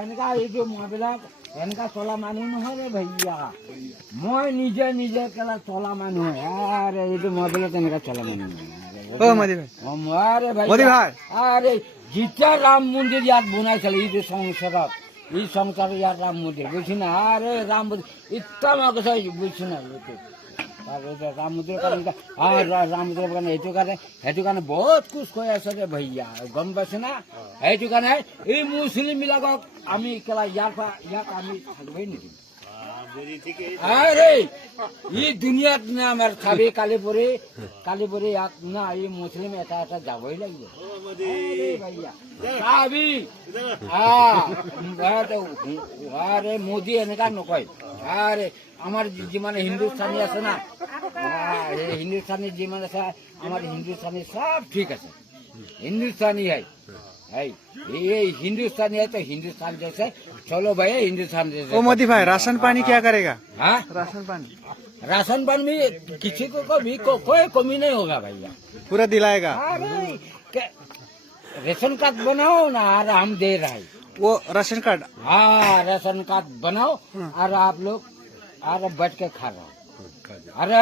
এনেকা এইটো মইবিলাক এনেকা চলা মানুহ নহয় ৰে ভैया মই নিজে নিজে কেলা চলা মানুহ আৰে এইটো মইবিলাক এনেকা চলা মানুহ ও মোদী ভাই আরে ভাই মোদী ভাই আরে যেটা রাম মন্দির ইয়াত বনাইছিল এই সংসাৰত এই সংসার ইয়াত রাম মন্দির বুঝছি না আরে রাম মন্দির ইত্যা কথা বুঝছি না লোকে রাম মন্দির কারণে আর রাম মন্দির কারণে সেইটো কাৰণে বহুত কুছ কৈ আছে ৰে ভैया গম পাইছে না সেইটো কাৰণে এই মুছলিম বিলাকক আমি কেলা ইয়াক আমি থাকিবই নিদিম আরে এই দুনিয়াত না আমার খাবি কালি পরে ইয়াত না এই মুসলিম এটা যাবই লাগিব খাবি আরে মোদী এনেকা নকয় আরে আমার যিমান হিন্দুস্তানী আছে না হিন্দুস্তানী যিমান আছে আমার হিন্দুস্তানী সব ঠিক আছে हिंदुस्तानी है ये हिंदुस्तानी है तो हिंदुस्तान जैसे चलो भाई हिंदुस्तान जैसे ओ मोदी भाई राशन पानी क्या करेगा हाँ राशन पानी में किसी को कभी कोई कमी नहीं होगा भैया पूरा दिलाएगा रेशन कार्ड बनाओ ना और हम दे रहे हैं वो राशन कार्ड हाँ राशन कार्ड बनाओ और आप लोग और बैठ के खा रहे हो अरे